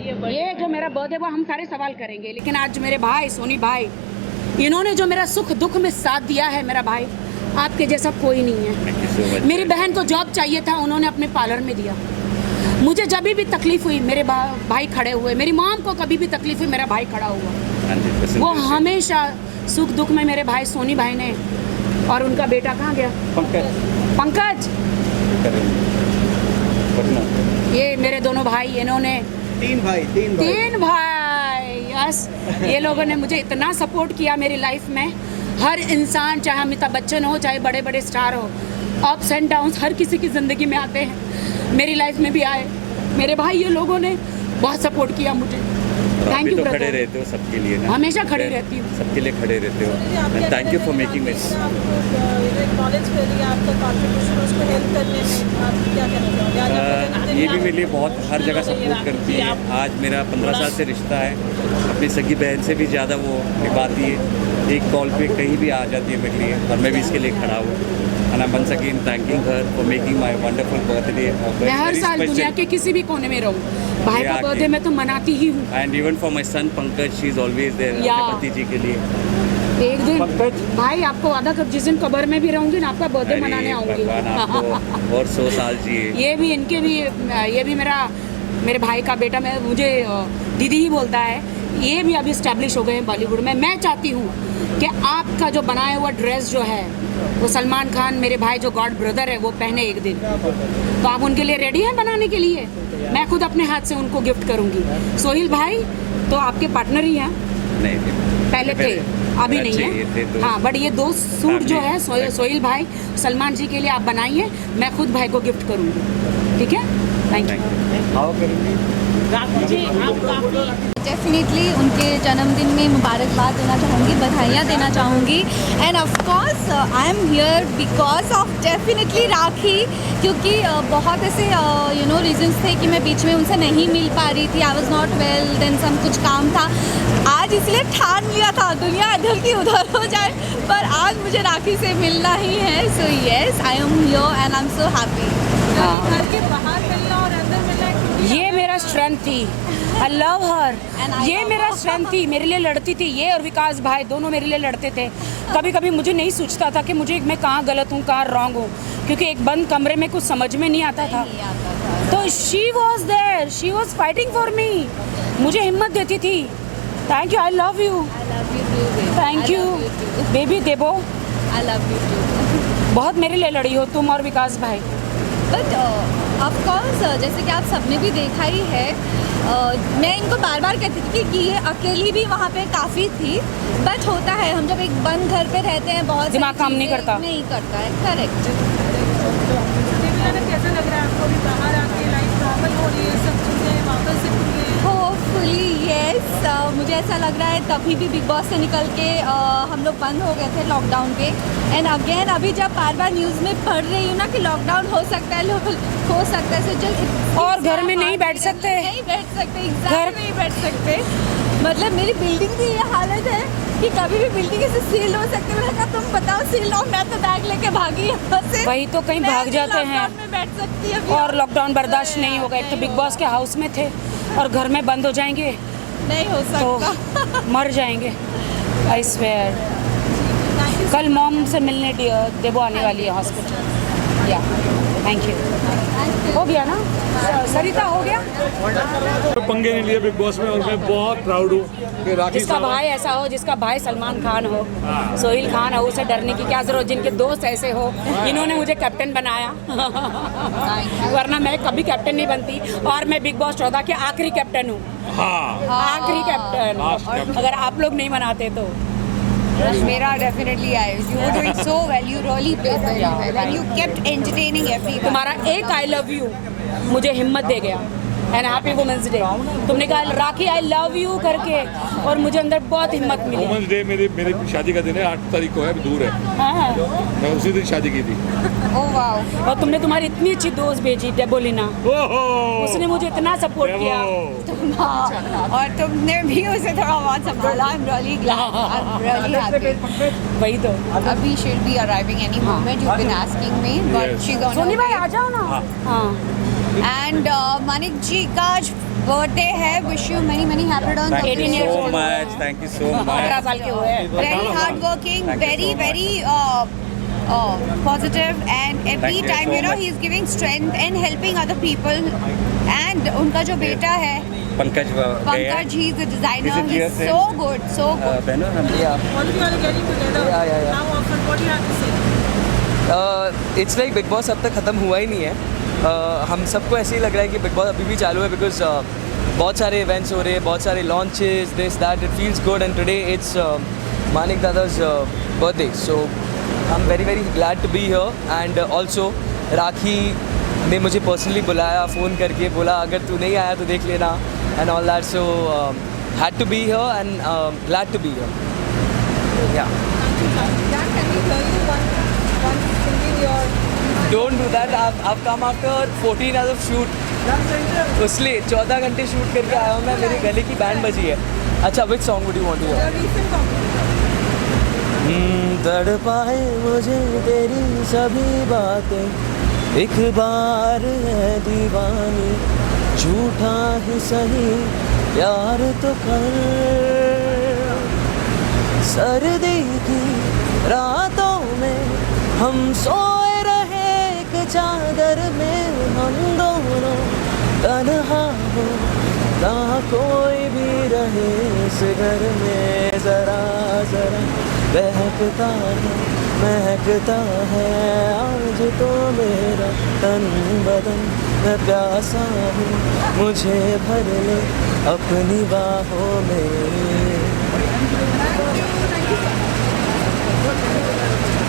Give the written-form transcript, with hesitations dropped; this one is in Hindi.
ये जो मेरा बर्थडे वो हम सारे सवाल करेंगे, लेकिन आज मेरे भाई सोनी भाई, इन्होंने जो मेरा सुख दुख में साथ दिया है, मेरा भाई आपके जैसा कोई नहीं है। मेरी बहन को जॉब चाहिए था, उन्होंने अपने पार्लर में दिया। मुझे जब भी तकलीफ हुई मेरे भाई खड़े हुए, मेरी मॉम को कभी भी तकलीफ हुई मेरा भाई खड़ा हुआ। वो हमेशा सुख दुख में मेरे भाई सोनी भाई ने, और उनका बेटा कहाँ गया, पंकज, ये मेरे दोनों भाई, इन्होंने तीन भाई यस, ये लोगों ने मुझे इतना सपोर्ट किया मेरी लाइफ में। हर इंसान, चाहे अमिताभ बच्चन हो, चाहे बड़े बड़े स्टार हो, अप्स एंड डाउन्स हर किसी की ज़िंदगी में आते हैं, मेरी लाइफ में भी आए। मेरे भाई ये लोगों ने बहुत सपोर्ट किया मुझे। Thank you. खड़े रहते हो सबके लिए ना, हमेशा खड़े रहती हूँ, सबके लिए खड़े रहते हो। Thank you for making this. ये भी मेरे लिए बहुत हर जगह सपोर्ट करती है। आज मेरा 15 साल से रिश्ता है, अपनी सगी बहन से भी ज़्यादा वो निभाती है। एक कॉल पे कहीं भी आ जाती है मेरे लिए, और मैं भी इसके लिए खड़ा हूँ। And I'm once again thanking her for making my wonderful birthday मैं हर साल दुनिया के किसी भी कोने में रहूँ, भाई का बर्थडे मैं तो मनाती ही हूँ। And even for my son Pankaj, she is always there अपने पति जी के लिए। एक दिन भाई आपको वादा कर, जिस दिन कब्र में भी रहूँगी ना, आपका बर्थडे मनाने आऊँगी। और 100 साल जिए। ये भी इनके भी, ये भी मेरे भाई का बेटा, मैं मुझे दीदी ही बोलता है। ये भी अभी इस्टेब्लिश हो गए हैं बॉलीवुड में। मैं चाहती हूँ कि आपका जो बनाया हुआ ड्रेस जो है वो सलमान खान मेरे भाई जो गॉड ब्रदर है वो पहने एक दिन, तो आप उनके लिए रेडी हैं बनाने के लिए? मैं खुद अपने हाथ से उनको गिफ्ट करूँगी। सोहिल भाई तो आपके पार्टनर ही हैं? नहीं, पहले थे, अभी नहीं है। हाँ, बट ये 2 सूट जो है सोहिल भाई सलमान जी के लिए आप बनाइए, मैं खुद भाई को गिफ्ट करूँगी, ठीक है? Thank you. डेफिनेटली उनके जन्मदिन में मुबारकबाद देना चाहूँगी, बधाइयाँ देना चाहूँगी। And of course I am here because of definitely Rakhi, क्योंकि बहुत ऐसे रीजंस थे कि मैं बीच में उनसे नहीं मिल पा रही थी। I was not well, then some कुछ काम था। आज इसलिए ठान लिया था दुनिया इधर की उधर हो जाए, पर आज मुझे राखी से मिलना ही है। So yes, I am here and I am so happy. ये मेरा स्ट्रेंथ थी, आई लव हर। ये मेरा स्ट्रेंथ थी, मेरे लिए लड़ती थी। ये और विकास भाई दोनों मेरे लिए लड़ते थे। कभी कभी मुझे नहीं सोचता था कि मैं कहाँ गलत हूँ, कहाँ रॉन्ग हूँ, क्योंकि एक बंद कमरे में कुछ समझ में नहीं आता था। तो she was there, she was fighting for me, मुझे हिम्मत देती थी। Thank you, I love you. Thank you baby Debo, I love you to. बहुत मेरे लिए लड़ी हो तुम और विकास भाई। बट ऑफकोर्स जैसे कि आप सबने भी देखा ही है, मैं इनको बार बार कहती थी कि ये अकेली भी वहाँ पे काफ़ी थी। बट होता है, हम जब एक बंद घर पे रहते हैं, बहुत दिमाग काम नहीं करता है। करेक्ट। कैसा लग रहा है आपको अभी बाहर आके? लाइफ नॉर्मल हो रही है, सब चीज़ें वापस से खुल गई? Hopefully yes. मुझे ऐसा लग रहा है तभी भी बिग बॉस से निकल के हम लोग बंद हो गए थे लॉकडाउन पे। एंड अगेन अभी जब बार बार न्यूज़ में पढ़ रही हूँ ना कि लॉकडाउन हो सकता है, और घर में नहीं बैठ सकते, घर में नहीं बैठ सकते। मतलब मेरी बिल्डिंग की ये हालत है कि कभी भी बिल्डिंग से सील हो सकती है। मैंने कहा तुम बताओ सील हो, मैं तो बैग लेके भागी यहाँ से। वही तो, कहीं भाग जाते हैं में बैठ सकती है और लॉकडाउन बर्दाश्त नहीं होगा। एक तो बिग बॉस के हाउस में थे और घर में बंद हो जाएंगे, नहीं हो सकता, तो मर जाएंगे। I swear. कल मॉम से मिलने देबो आने वाली है हॉस्पिटल। या थैंक यू। हो गया ना सरिता, हो गया। तो पंगे नहीं लिए बिग बॉस में, और मैं बहुत प्राउड हूँ कि राखी जिसका भाई ऐसा हो, जिसका भाई सलमान खान हो, सोहिल खान हो, उसे डरने की क्या जरूरत। जिनके दोस्त ऐसे हो, इन्होंने मुझे कैप्टन बनाया वरना मैं कभी कैप्टन नहीं बनती। और मैं बिग बॉस 14 के आखिरी कैप्टन हूँ। आखिरी कैप्टन, अगर आप लोग नहीं बनाते तो। Rashmira, definitely you were doing so well. You really played very well, and you kept entertaining everyone. तुम्हारा एक आई लव यू मुझे हिम्मत दे गया। And happy women's day. तुमने कहा राखी आई लव यू करके, और मुझे अंदर बहुत हिम्मत मिली। वुमेंस डे मेरी शादी का दिन है, 8 तारीख को है, दूर है। हाँ, मैं उसी दिन शादी की थी। Oh wow! और तुमने तुम्हारी इतनी अच्छी दोस्त भेजी डेबोलिना, उसने मुझे इतना सपोर्ट किया। और तुमने भी उसे थोड़ा बहुत संभाला। I'm really glad. I'm really happy. वही तो। Abhi should be arriving any moment. You've been asking me, but she's on. Soni भाई आ जाओ ना। हाँ, And Manik ji का बर्थडे है. Wish you many many happy returns. Thank you 18 years so old. much. Thank you so 15 much. साल के हुए हैं. Very hardworking, Thank you very so much. very positive, and every Thank you time so you know much. he's giving strength and helping other people. And उनका जो बेटा है Pankaj Pankaj, he's a designer. Is it He's your friend? so good, so good. बहनों हम All of you are getting together. Yeah. How often? What do you have to say? It's like big boss अब तक ख़त्म हुआ ही नहीं है. हम सबको ऐसे ही लग रहा है कि बिग बॉस अभी भी चालू है बिकॉज बहुत सारे इवेंट्स हो रहे हैं, बहुत सारे launches, this that. It feels good and today it's Manik Dada's birthday, so I am very very glad to be here. And also Rakhi ने मुझे पर्सनली बुलाया, फ़ोन करके बोला अगर तू नहीं आया तो देख लेना and all that. So had to be here and glad to be here. Yeah Can we hear you one singing your? Don't do that. I've come after 14 hours of shoot. इसलिए 14 घंटे शूट करके आया हूँ मैं. मेरे गले की बैंड बजी है. अच्छा, which song would you want to hear? Your recent compliment. तड़पाए मुझे तेरी सभी बातें, एक बार है दीवानी, झूठा ही सही प्यार तो कर. सर्दी की रातों में हम सोए रहे एक चादर में, हम दोनों तन्हा हो ना कोई भी रहे इस घर में. जरा जरा बहकता है महकता है आज तो मेरा तन बदन. मैं प्यासा हूँ मुझे भर ले अपनी बाहों में.